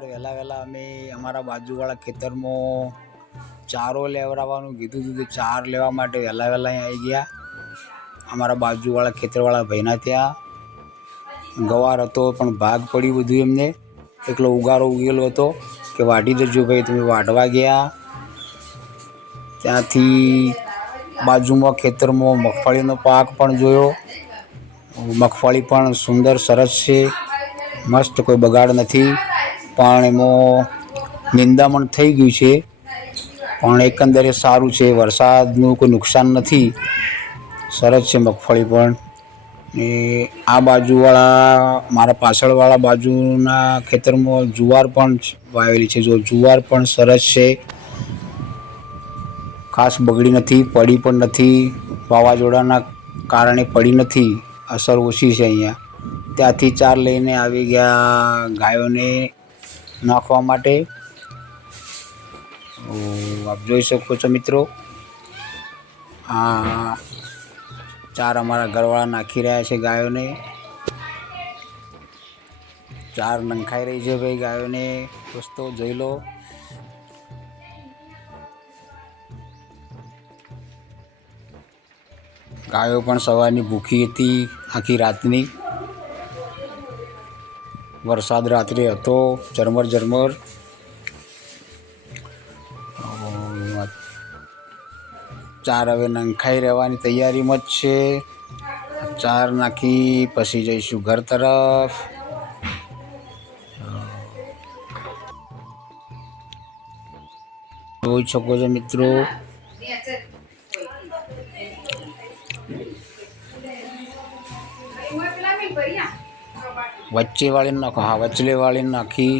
સવારે વહેલા વહેલા અમે અમારા બાજુવાળા ખેતરમાં ચારો લેવડાવવાનું કીધું હતું. તો ચાર લેવા માટે વહેલા વહેલા અહીં આવી ગયા. અમારા બાજુવાળા ખેતરવાળા ભાઈના ત્યાં ગવાર હતો, પણ ભાગ પડ્યું બધું એમને. એકલો ઉગારો ઉગેલો હતો કે વાઢી દેજો ભાઈ. તમે વાઢવા ગયા. ત્યાંથી બાજુમાં ખેતરમાં મગફળીનો પાક પણ જોયો. મગફળી પણ સુંદર સરસ છે, મસ્ત, કોઈ બગાડ નથી. પણ એમાં નિંદામણ થઈ ગયું છે, પણ એકંદરે સારું છે. વરસાદનું કોઈ નુકસાન નથી, સરસ છે મગફળી પણ. એ આ બાજુવાળા મારા પાછળવાળા બાજુના ખેતરમાં જુવાર પણ વાવેલી છે. જો જુવાર પણ સરસ છે, ખાસ બગડી નથી, પડી પણ નથી. વાવાઝોડાના કારણે પડી નથી, અસર ઓછી છે અહીંયા. ત્યાંથી ચાર લઈને આવી ગયા ગાયોને નાખવા માટે. આપ જોઈ શકો છો મિત્રો, આ ચાર અમારા ઘરવાળા નાખી રહ્યા છે ગાયોને. ચાર નંખાઈ રહી છે ભાઈ ગાયોને. દોસ્તો જોઈ લો. ગાયો પણ સવારની ભૂખી હતી આખી રાતની. વરસાદ રાત્રે હતો ઝરમર ઝરમર. ચાર હવે નંખાઈ રહેવાની તૈયારીમાં જ છે. ચાર નાખી પછી જઈશું ઘર તરફ. જોઈ શકો છો મિત્રો, વચ્ચે વાળીને નાખો. હા, વચલે વાળીને નાખી.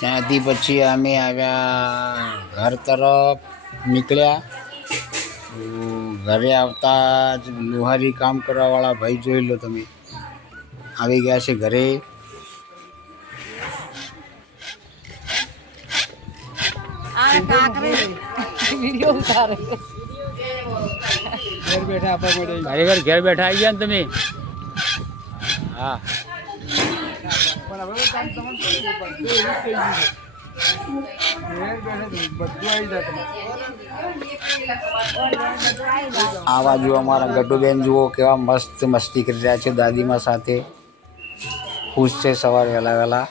ત્યાંથી પછી અમે આવ્યા ઘર તરફ નીકળ્યા. ઘરે આવતા જ લુહારી કામ કરવાવાળા ભાઈ જોઈ લો તમે, આવી ગયા છે ઘરે. ઘેર બેઠા આવી ગયા ને તમે. હા, આ બાજુ અમારા ગટુબેન જુઓ કેવા મસ્ત મસ્તી કરી રહ્યા છે દાદીમા સાથે. ખુશ છે સવારે વહેલા વહેલા,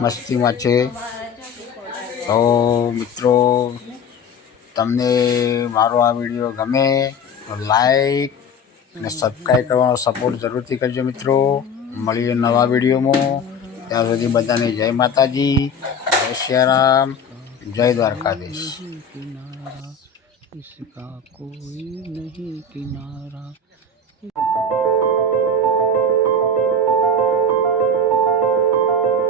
મસ્તીમાં છે. તો મિત્રો, તમને મારો આ વિડીયો ગમે તો લાઈક અને સબસ્ક્રાઈબ કરવાનો સપોર્ટ જરૂરથી કરજો મિત્રો. મળીએ નવા વિડીયોમાં. ત્યાં સુધી બધાને જય માતાજી, જય સિયારામ, જય દ્વારકાધીશ. इसका कोई नहीं किनारा.